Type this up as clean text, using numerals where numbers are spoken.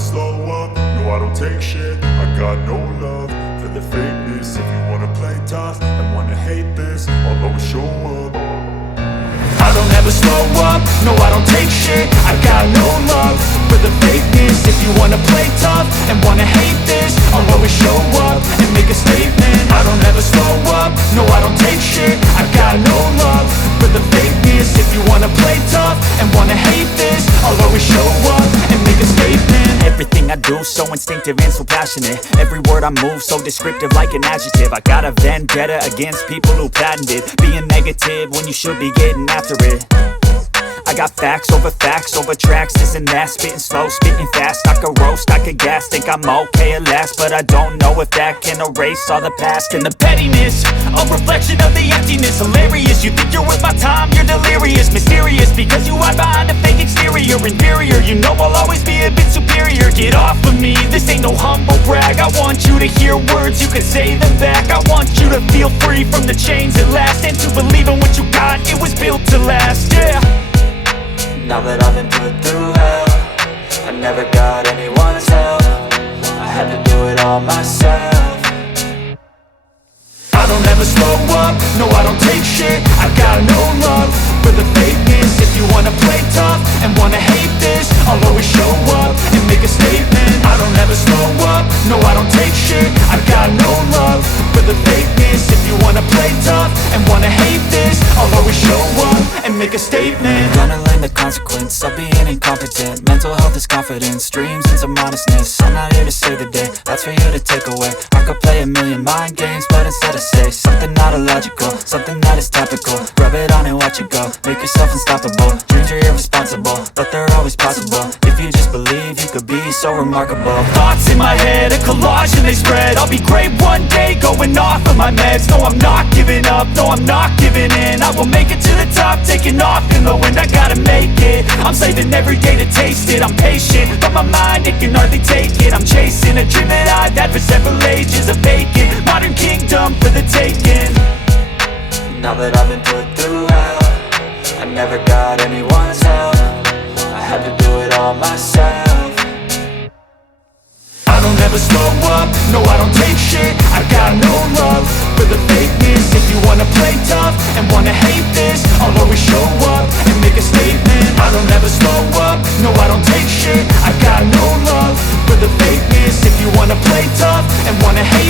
slow up, no I don't take shit. I got no love for the fakeness. If you wanna play tough and wanna hate this, I'll always show up. I don't ever slow up, no I don't take shit. I got no love for the fakeness. If you wanna play tough and wanna hate this, I'll always show up and make a statement. I don't ever slow up, no I don't take shit. I got no love for the fakeness. If you wanna play tough and wanna hate this, I'll always show up and make a statement. Everything I do so instinctive and so passionate. Every word I move so descriptive like an adjective. I got a vendetta against people who patented being negative when you should be getting after it. I got facts over tracks, this and that. Spitting slow, spitting fast, I could roast, I could gas. Think I'm okay at last, but I don't know if that can erase all the past. And the pettiness, a reflection of the emptiness. Hilarious, you think you're worth my time, you're delirious. Mysterious, because you hide behind a fake exterior. Inferior, you know I'll always be a bit superior. Get off of me, this ain't no humble brag. I want you to hear words, you can say them back. I want you to feel free from the chains at last, and to believe in what you got, it was built to last, yeah. Now that I've been put through hell, I never got anyone's help. I had to do it all myself. I don't ever slow up, no I don't take shit. I got no love for the fakeness. If you wanna play tough and wanna hate this, I'll always show up and make a statement. I don't ever slow up, no I don't take shit. I got no love for the fakeness. If you wanna play tough and wanna hate this, I'll always show up and make a statement. Gonna learn the consequence of being incompetent. Mental health is confidence, dreams and some modestness. I'm not here to save the day, that's for you to take away. I could play a million mind games, but instead I say something not illogical, something that is topical. Rub it on and watch it go, make yourself unstoppable. Dreams are irresponsible, but they're always possible. If you just believe, you could be so remarkable. Thoughts in my head, a collage and they spread. I'll be great one day, going off of my meds. No, I'm not giving up, no, I'm not giving in. I will make it to the top, taking off in the wind. I gotta make it, I'm saving every day to taste it. I'm patient, but my mind, it can hardly take it. I'm chasing a dream that I've had for several ages. A vacant, modern kingdom for the taking. Now that I've been put through hell, I never got anyone's help. I had to do it all myself. I don't ever slow up, no I don't take shit. I got no love for the fakeness. If you wanna play tough and wanna hate this, I'll always show up and make a statement. I don't ever slow up, no I don't take shit. I got no love for the fakeness. If you wanna play tough and wanna hate